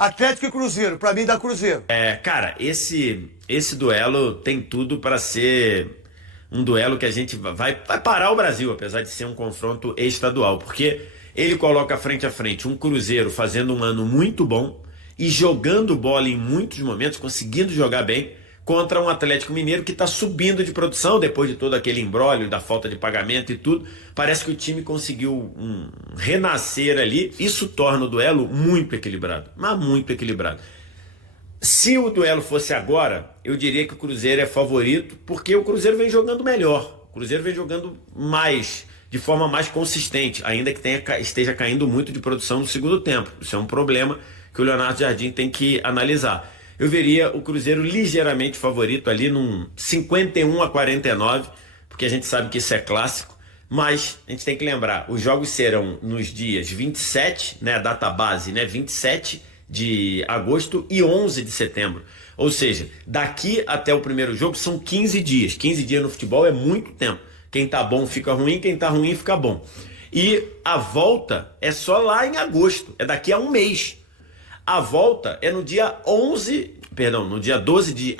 Atlético e Cruzeiro, pra mim dá Cruzeiro. Cara, esse duelo tem tudo para ser um duelo que a gente vai parar o Brasil, apesar de ser um confronto estadual, porque ele coloca frente a frente um Cruzeiro fazendo um ano muito bom e jogando bola em muitos momentos, conseguindo jogar bem, contra um Atlético Mineiro que está subindo de produção depois de todo aquele imbróglio da falta de pagamento e tudo. Parece que o time conseguiu renascer ali. Isso torna o duelo muito equilibrado, mas muito equilibrado. Se o duelo fosse agora, eu diria que o Cruzeiro é favorito, porque o Cruzeiro vem jogando melhor. O Cruzeiro vem jogando mais, de forma mais consistente, ainda que esteja caindo muito de produção no segundo tempo. Isso é um problema que o Leonardo Jardim tem que analisar. Eu veria o Cruzeiro ligeiramente favorito ali num 51-49, porque a gente sabe que isso é clássico. Mas a gente tem que lembrar, os jogos serão nos dias 27, né, a data base, né, 27 de agosto e 11 de setembro. Ou seja, daqui até o primeiro jogo são 15 dias. 15 dias no futebol é muito tempo. Quem tá bom fica ruim, quem tá ruim fica bom. E a volta é só lá em agosto, é daqui a um mês. A volta é no dia 11, perdão, no dia 12 de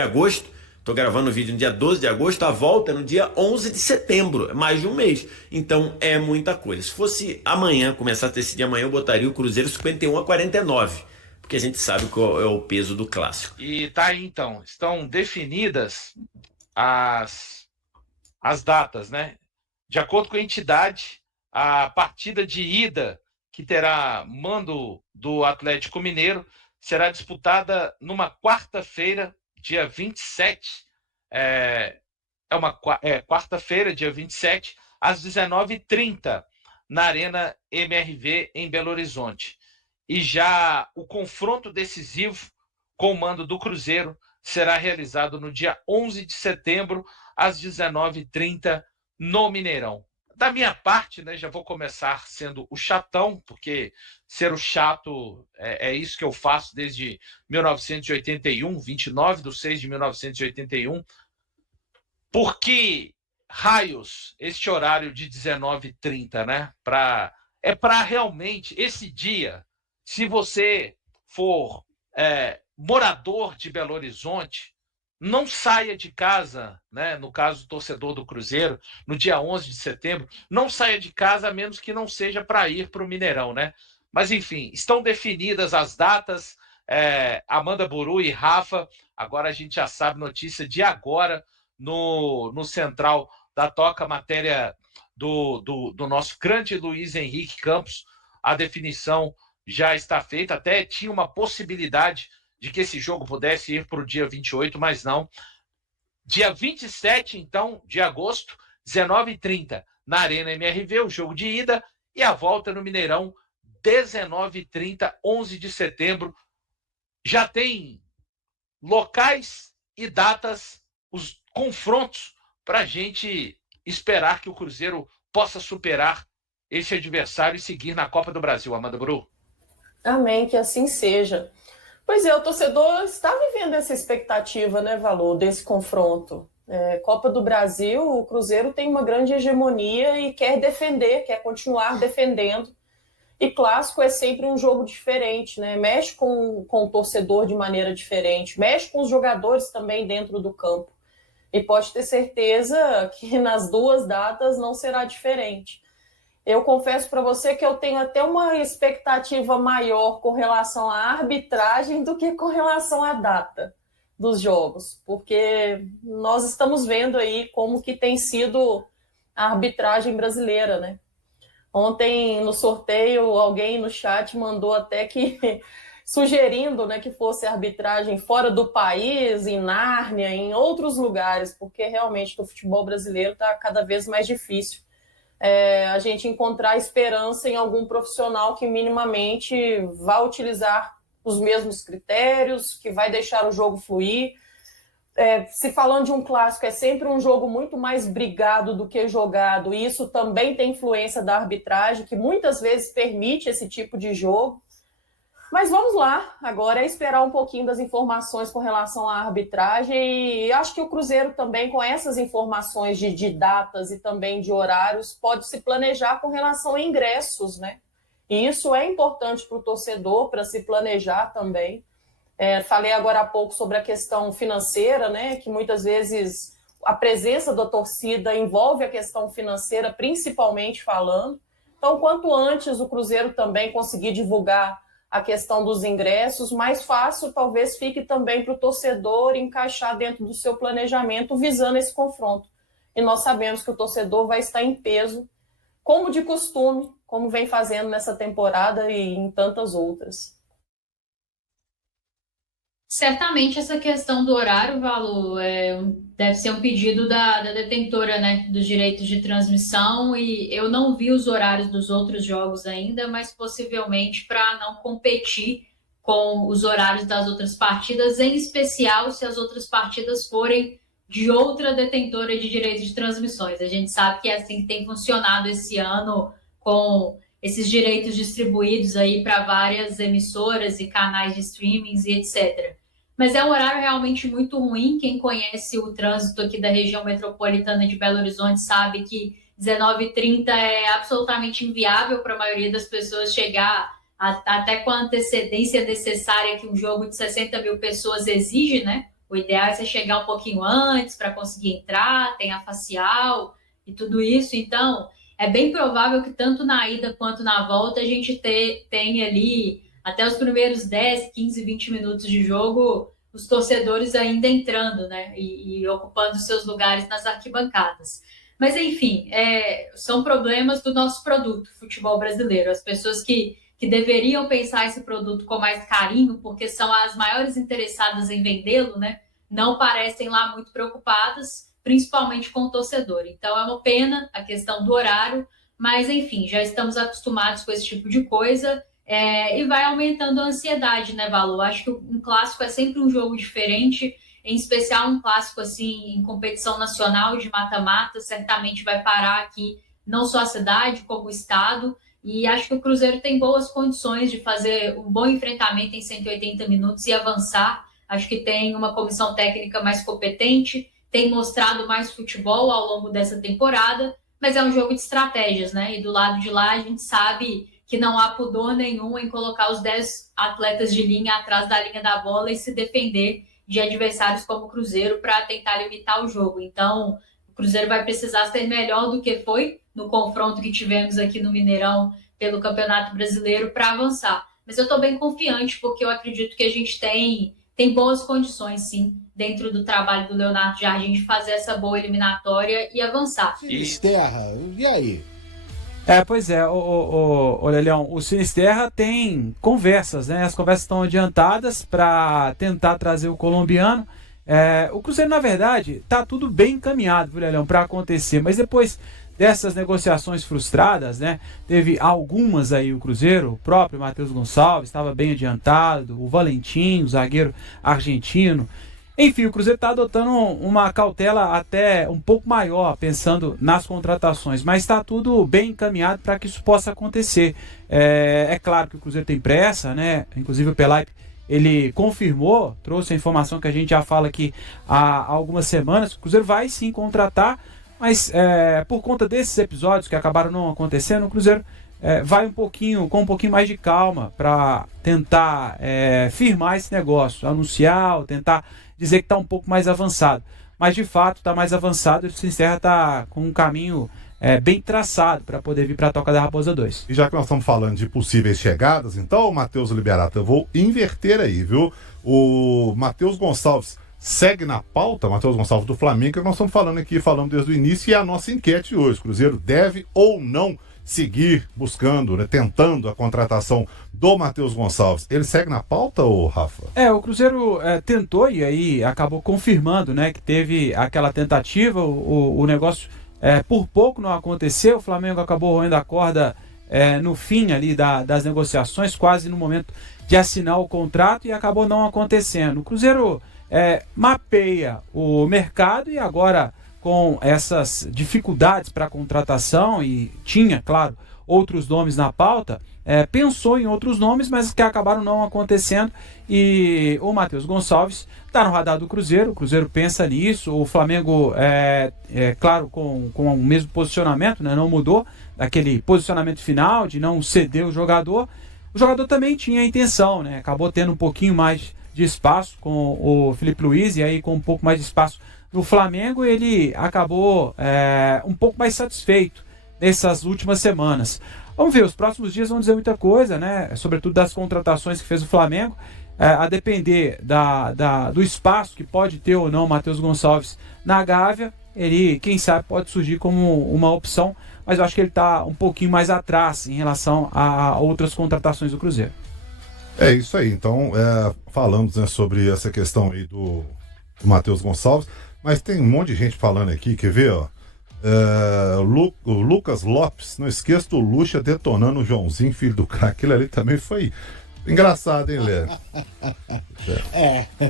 agosto. Tô gravando o vídeo no dia 12 de agosto, a volta é no dia 11 de setembro, é mais de um mês. Então é muita coisa. Se fosse amanhã, começar a decidir amanhã, eu botaria o Cruzeiro 51-49, porque a gente sabe qual é o peso do clássico. E tá aí então, estão definidas as, as datas, né? De acordo com a entidade, a partida de ida, que terá mando do Atlético Mineiro, será disputada numa quarta-feira, dia 27. Quarta-feira, dia 27, às 19h30, na Arena MRV, em Belo Horizonte. E já o confronto decisivo com o mando do Cruzeiro será realizado no dia 11 de setembro, às 19h30, no Mineirão. Da minha parte, né, já vou começar sendo o chatão, porque ser o chato é isso que eu faço desde 1981, 29 de 6 de 1981. Por que raios este horário de 19h30, né? É para realmente, esse dia, se você for morador de Belo Horizonte, não saia de casa, né? No caso do torcedor do Cruzeiro, no dia 11 de setembro, não saia de casa a menos que não seja para ir para o Mineirão, né? Mas, enfim, estão definidas as datas. Amanda Buru e Rafa, agora a gente já sabe notícia de agora no Central da Toca, matéria do nosso grande Luiz Henrique Campos. A definição já está feita, até tinha uma possibilidade de que esse jogo pudesse ir para o dia 28, mas não. Dia 27, então, de agosto, 19h30, na Arena MRV, o jogo de ida, e a volta no Mineirão, 19h30, 11 de setembro. Já tem locais e datas, os confrontos, para a gente esperar que o Cruzeiro possa superar esse adversário e seguir na Copa do Brasil, Amanda Bru. Amém, que assim seja. Pois é, o torcedor está vivendo essa expectativa, né, Valor, desse confronto. Copa do Brasil, o Cruzeiro tem uma grande hegemonia e quer defender, quer continuar defendendo. E clássico é sempre um jogo diferente, né? Mexe com o torcedor de maneira diferente, mexe com os jogadores também dentro do campo. E pode ter certeza que nas duas datas não será diferente. Eu confesso para você que eu tenho até uma expectativa maior com relação à arbitragem do que com relação à data dos jogos, porque nós estamos vendo aí como que tem sido a arbitragem brasileira, né? Ontem, no sorteio, alguém no chat mandou até que sugerindo, né, que fosse arbitragem fora do país, em Nárnia, em outros lugares, porque realmente o futebol brasileiro está cada vez mais difícil. A gente encontrar esperança em algum profissional que minimamente vá utilizar os mesmos critérios, que vai deixar o jogo fluir. Se falando de um clássico, é sempre um jogo muito mais brigado do que jogado, e isso também tem influência da arbitragem, que muitas vezes permite esse tipo de jogo. Mas vamos lá, agora é esperar um pouquinho das informações com relação à arbitragem, e acho que o Cruzeiro também, com essas informações de datas e também de horários, pode se planejar com relação a ingressos, né? E isso é importante para o torcedor, para se planejar também. Falei agora há pouco sobre a questão financeira, né, que muitas vezes a presença da torcida envolve a questão financeira, principalmente falando. Então, quanto antes o Cruzeiro também conseguir divulgar a questão dos ingressos, mais fácil talvez fique também para o torcedor encaixar dentro do seu planejamento visando esse confronto. E nós sabemos que o torcedor vai estar em peso, como de costume, como vem fazendo nessa temporada e em tantas outras. Certamente essa questão do horário, Valu, deve ser um pedido da detentora, né, dos direitos de transmissão, e eu não vi os horários dos outros jogos ainda, mas possivelmente para não competir com os horários das outras partidas, em especial se as outras partidas forem de outra detentora de direitos de transmissões. A gente sabe que é assim que tem funcionado esse ano, com esses direitos distribuídos aí para várias emissoras e canais de streamings e etc. Mas é um horário realmente muito ruim. Quem conhece o trânsito aqui da região metropolitana de Belo Horizonte sabe que 19h30 é absolutamente inviável para a maioria das pessoas chegar até com a antecedência necessária que um jogo de 60 mil pessoas exige, né? O ideal é você chegar um pouquinho antes para conseguir entrar, tem a facial e tudo isso. Então, é bem provável que tanto na ida quanto na volta a gente tenha ali até os primeiros 10, 15, 20 minutos de jogo, os torcedores ainda entrando, né, e ocupando seus lugares nas arquibancadas. Mas, enfim, são problemas do nosso produto, futebol brasileiro. As pessoas que deveriam pensar esse produto com mais carinho, porque são as maiores interessadas em vendê-lo, né, não parecem lá muito preocupadas, principalmente com o torcedor. Então, é uma pena a questão do horário, mas, enfim, já estamos acostumados com esse tipo de coisa. E vai aumentando a ansiedade, né, Valu? Acho que um clássico é sempre um jogo diferente, em especial um clássico assim em competição nacional de mata-mata, certamente vai parar aqui não só a cidade, como o estado, e acho que o Cruzeiro tem boas condições de fazer um bom enfrentamento em 180 minutos e avançar. Acho que tem uma comissão técnica mais competente, tem mostrado mais futebol ao longo dessa temporada, mas é um jogo de estratégias, né? E do lado de lá a gente sabe que não há pudor nenhum em colocar os 10 atletas de linha atrás da linha da bola e se defender de adversários como o Cruzeiro para tentar limitar o jogo. Então, o Cruzeiro vai precisar ser melhor do que foi no confronto que tivemos aqui no Mineirão pelo Campeonato Brasileiro para avançar. Mas eu estou bem confiante, porque eu acredito que a gente tem boas condições, sim, dentro do trabalho do Leonardo Jardim de fazer essa boa eliminatória e avançar. Terra, e aí? Pois é, o Lelhão, o Sinisterra tem conversas, né? As conversas estão adiantadas para tentar trazer o colombiano. O Cruzeiro, na verdade, tá tudo bem encaminhado, viu, Lelhão, para acontecer, mas depois dessas negociações frustradas, né? Teve algumas aí o Cruzeiro, o próprio Matheus Gonçalves estava bem adiantado, o Valentim, o zagueiro argentino. Enfim, o Cruzeiro está adotando uma cautela até um pouco maior, pensando nas contratações, mas está tudo bem encaminhado para que isso possa acontecer. É claro que o Cruzeiro tem pressa, né? Inclusive o Pelaipe, ele confirmou, trouxe a informação que a gente já fala aqui há algumas semanas, que o Cruzeiro vai sim contratar, mas por conta desses episódios que acabaram não acontecendo, o Cruzeiro vai com um pouquinho mais de calma para tentar firmar esse negócio, anunciar, tentar dizer que está um pouco mais avançado. Mas de fato está mais avançado e o Sinisterra está com um caminho bem traçado para poder vir para a Toca da Raposa 2. E já que nós estamos falando de possíveis chegadas, então, Matheus Liberato, eu vou inverter aí, viu? O Matheus Gonçalves segue na pauta, Matheus Gonçalves do Flamengo, que nós estamos falando aqui, falando desde o início, e é a nossa enquete de hoje. O Cruzeiro deve ou não seguir buscando, né, tentando a contratação do Matheus Gonçalves. Ele segue na pauta, ou Rafa? O Cruzeiro tentou e aí acabou confirmando, né, que teve aquela tentativa, o negócio por pouco não aconteceu, o Flamengo acabou roendo a corda no fim ali das negociações, quase no momento de assinar o contrato, e acabou não acontecendo. O Cruzeiro mapeia o mercado e agora, com essas dificuldades para a contratação, e tinha, claro, outros nomes na pauta, pensou em outros nomes, mas que acabaram não acontecendo. E o Matheus Gonçalves está no radar do Cruzeiro. O Cruzeiro pensa nisso. O Flamengo, claro, com o mesmo posicionamento, né, não mudou daquele posicionamento final de não ceder o jogador. O jogador também tinha a intenção, né? Acabou tendo um pouquinho mais de espaço com o Felipe Luiz, e aí com um pouco mais de espaço no Flamengo, ele acabou um pouco mais satisfeito nessas últimas semanas. Vamos ver, os próximos dias vão dizer muita coisa, né? Sobretudo das contratações que fez o Flamengo, a depender do espaço que pode ter ou não o Matheus Gonçalves na Gávea. Ele, quem sabe, pode surgir como uma opção, mas eu acho que ele está um pouquinho mais atrás em relação a outras contratações do Cruzeiro. É isso aí, então falamos, né, sobre essa questão aí do Matheus Gonçalves, mas tem um monte de gente falando aqui, quer ver, ó? O Lucas Lopes, não esqueça do Lucha detonando o Joãozinho, filho do cara. Aquilo ali também foi engraçado, hein, Lé?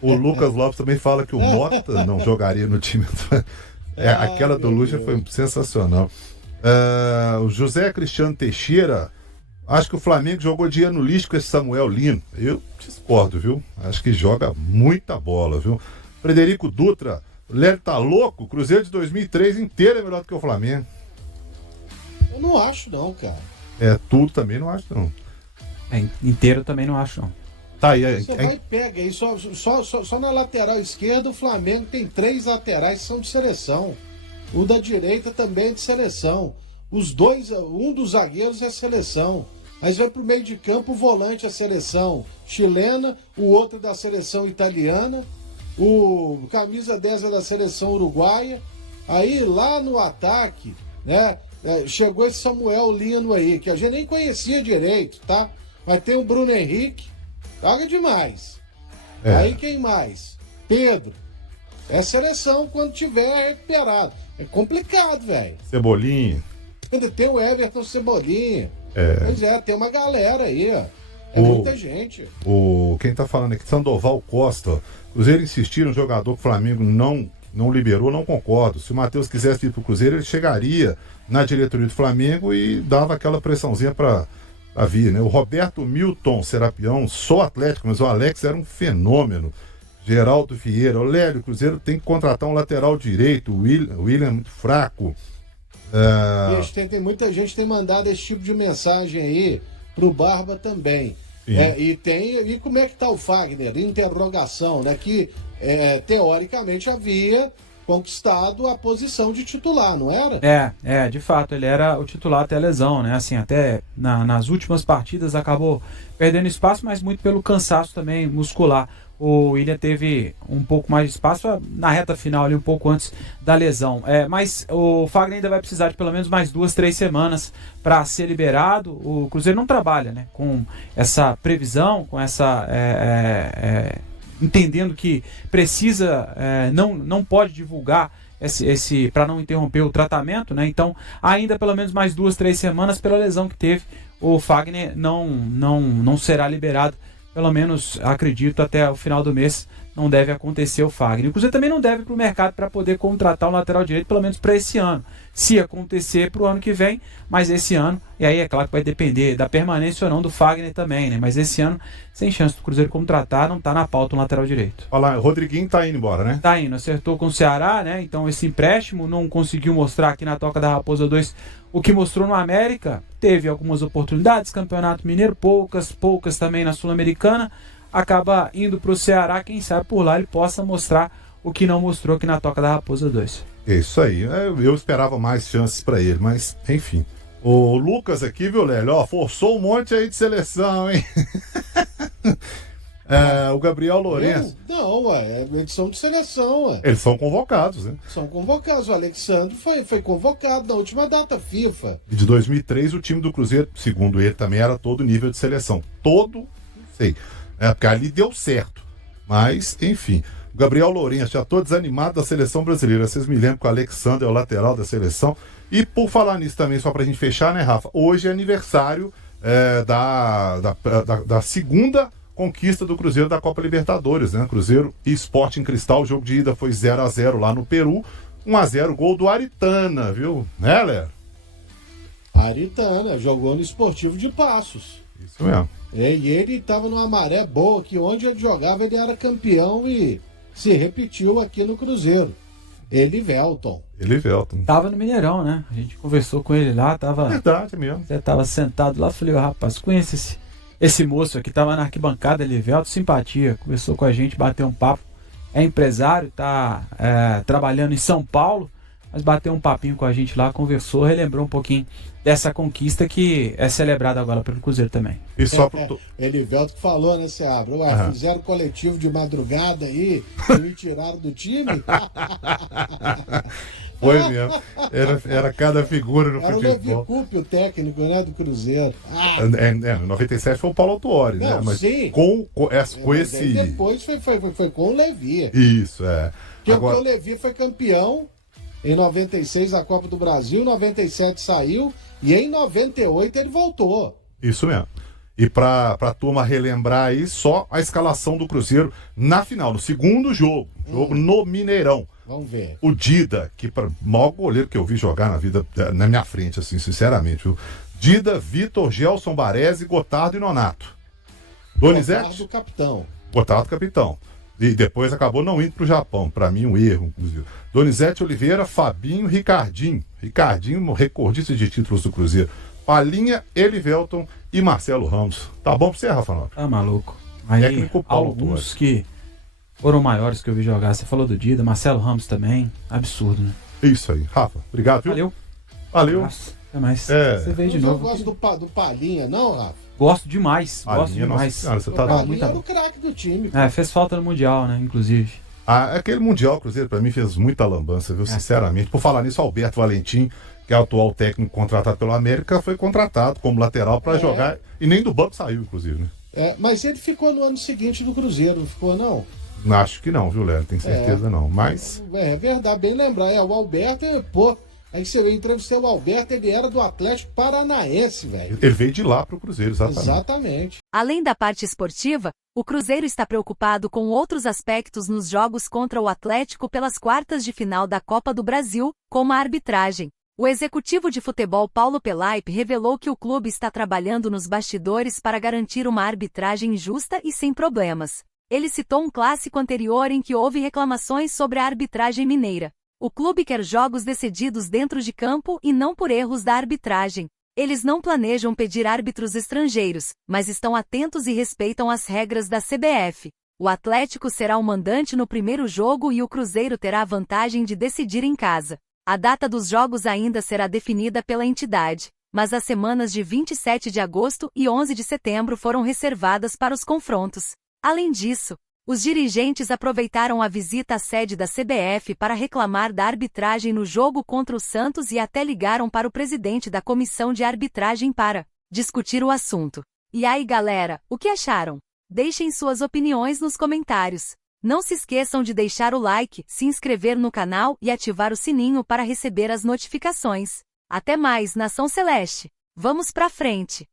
O Lucas Lopes também fala que o Mota não jogaria no time. Aquela do Lucha foi sensacional. O José Cristiano Teixeira, acho que o Flamengo jogou dinheiro no lixo com esse Samuel Lino. Eu discordo, viu? Acho que joga muita bola, viu? Frederico Dutra, o Lélio tá louco? O Cruzeiro de 2003 inteiro é melhor do que o Flamengo. Eu não acho não, cara. Tudo também não acho não. Inteiro também não acho não. Tá aí. Você vai e pega aí, só na lateral esquerda o Flamengo tem 3 laterais que são de seleção. O da direita também é de seleção. Os dois, um dos zagueiros é seleção. Mas vai pro meio de campo, o volante é seleção chilena, o outro da seleção italiana, o camisa 10 é da seleção uruguaia. Aí lá no ataque, né, chegou esse Samuel Lino aí, que a gente nem conhecia direito, tá? Mas tem o Bruno Henrique, joga demais. Aí quem mais? Pedro. É seleção quando tiver recuperado. É complicado, velho. Cebolinha. Ainda tem o Everton Cebolinha. Pois tem uma galera aí, ó. Muita gente. Quem tá falando aqui, Sandoval Costa. Cruzeiro insistir no jogador que o Flamengo não liberou, não concordo. Se o Matheus quisesse ir pro Cruzeiro, ele chegaria na diretoria do Flamengo e dava aquela pressãozinha pra vir, né? O Roberto Milton Serapião, sou Atlético, mas o Alex era um fenômeno. Geraldo Vieira, o Lélio, o Cruzeiro tem que contratar um lateral direito, o William é muito fraco. Tem muita gente que tem mandado esse tipo de mensagem aí pro Barba também. E como é que tá o Fagner? Interrogação, né? Que teoricamente havia conquistado a posição de titular, não era? De fato, ele era o titular até a lesão, né? Assim, até nas últimas partidas acabou perdendo espaço, mas muito pelo cansaço também muscular. O William teve um pouco mais de espaço na reta final, ali um pouco antes da lesão. Mas o Fagner ainda vai precisar de pelo menos mais 2-3 semanas para ser liberado. O Cruzeiro não trabalha, né, com essa previsão, com essa entendendo que precisa, não pode divulgar esse para não interromper o tratamento, né? Então ainda pelo menos mais 2-3 semanas pela lesão que teve. O Fagner não será liberado. Pelo menos, acredito, até o final do mês não deve acontecer o Fagner. O Cruzeiro também não deve ir para o mercado para poder contratar um lateral direito, pelo menos para esse ano. Se acontecer para o ano que vem, mas esse ano, e aí é claro que vai depender da permanência ou não do Fagner também, né? Mas esse ano, sem chance do Cruzeiro contratar, não está na pauta um lateral direito. Olha lá, o Rodriguinho tá indo embora, né? Tá indo, acertou com o Ceará, né? Então esse empréstimo não conseguiu mostrar aqui na Toca da Raposa 2 o que mostrou no América. Teve algumas oportunidades, Campeonato Mineiro, poucas também na Sul-Americana. Acaba indo para o Ceará, quem sabe por lá ele possa mostrar o que não mostrou aqui na Toca da Raposa 2. É isso aí, eu esperava mais chances para ele, mas enfim. O Lucas aqui, viu, Lélio? Forçou um monte aí de seleção, hein? O Gabriel Lourenço. Eles são de seleção, Eles são convocados, né? São convocados. O Alexandre foi convocado na última data FIFA. E de 2003, o time do Cruzeiro, segundo ele, também era todo nível de seleção. Não sei. Porque ali deu certo. Mas, enfim. O Gabriel Lourenço, já tô desanimado da seleção brasileira. Vocês me lembram que o Alexandre é o lateral da seleção. E por falar nisso também, só pra gente fechar, né, Rafa? Hoje é aniversário da segunda conquista do Cruzeiro da Copa Libertadores, né? Cruzeiro e Sporting Cristal, o jogo de ida foi 0-0 lá no Peru, 1-0, gol do Aritana, viu? Né, Léo? Aritana, jogou no Esportivo de Passos. Isso mesmo. E ele estava numa maré boa, que onde ele jogava ele era campeão e se repetiu aqui no Cruzeiro. Elivelton. Tava no Mineirão, né? A gente conversou com ele lá, tava... Verdade mesmo. Você tava sentado lá, falei, rapaz, conhece esse moço aqui, tava na arquibancada, Elivelton, simpatia, conversou com a gente, bateu um papo, é empresário, tá trabalhando em São Paulo, mas bateu um papinho com a gente lá, conversou, relembrou um pouquinho dessa conquista que é celebrada agora pelo Cruzeiro também. E só Elivelton que falou, né, Seabra? Fizeram coletivo de madrugada aí, me tiraram do time. Foi mesmo. Era cada figura no futebol. Era o Levi Coupe, o técnico, né, do Cruzeiro. Em 97 foi o Paulo Autuori, né? Não, Mas sim. com Mas esse... aí depois foi com o Levi. Isso, é. Porque o Levi foi campeão em 96 a Copa do Brasil, em 97 saiu e em 98 ele voltou. Isso mesmo. E pra turma relembrar aí, só a escalação do Cruzeiro na final, no segundo jogo no Mineirão. Vamos ver. O Dida, que o maior goleiro que eu vi jogar na vida, na minha frente, assim, sinceramente, viu? Dida, Vitor, Gelson, Baresi, Gotardo e Nonato. Donizete? Gotardo, capitão. Gotardo, capitão. E depois acabou não indo pro Japão. Pra mim, um erro, inclusive. Donizete Oliveira, Fabinho, Ricardinho. Ricardinho, recordista de títulos do Cruzeiro. Palinha, Elivelton e Marcelo Ramos. Tá bom pra você, Rafa Nobre? Tá maluco. Aí, Técnico Paulo alguns que foram maiores que eu vi jogar. Você falou do Dida, Marcelo Ramos também. Absurdo, né? Isso aí. Rafa, obrigado, viu? Valeu. Nossa, até mais. Você veio de novo. Você gosta do Palinha, não, Rafa? Gosto demais. Palinha, gosto demais. nossa senhora, você tá O Palinha era o craque do time. Fez falta no Mundial, né? Inclusive. Aquele Mundial Cruzeiro, pra mim, fez muita lambança, viu? Sinceramente. Por falar nisso, Alberto Valentim, que é o atual técnico contratado pelo América, foi contratado como lateral pra jogar. E nem do banco saiu, inclusive, né? Mas ele ficou no ano seguinte do Cruzeiro, não ficou, não? Acho que não, viu, Léo? Tenho certeza não. Mas. É verdade, bem lembrar. O Alberto, aí você entrevistou o Alberto, ele era do Atlético Paranaense, velho. Ele veio de lá pro Cruzeiro, Exatamente. Além da parte esportiva, o Cruzeiro está preocupado com outros aspectos nos jogos contra o Atlético pelas quartas de final da Copa do Brasil, como a arbitragem. O executivo de futebol Paulo Pelaipe revelou que o clube está trabalhando nos bastidores para garantir uma arbitragem justa e sem problemas. Ele citou um clássico anterior em que houve reclamações sobre a arbitragem mineira. O clube quer jogos decididos dentro de campo e não por erros da arbitragem. Eles não planejam pedir árbitros estrangeiros, mas estão atentos e respeitam as regras da CBF. O Atlético será o mandante no primeiro jogo e o Cruzeiro terá a vantagem de decidir em casa. A data dos jogos ainda será definida pela entidade, mas as semanas de 27 de agosto e 11 de setembro foram reservadas para os confrontos. Além disso, os dirigentes aproveitaram a visita à sede da CBF para reclamar da arbitragem no jogo contra o Santos e até ligaram para o presidente da comissão de arbitragem para discutir o assunto. E aí, galera, o que acharam? Deixem suas opiniões nos comentários. Não se esqueçam de deixar o like, se inscrever no canal e ativar o sininho para receber as notificações. Até mais, Nação Celeste! Vamos pra frente!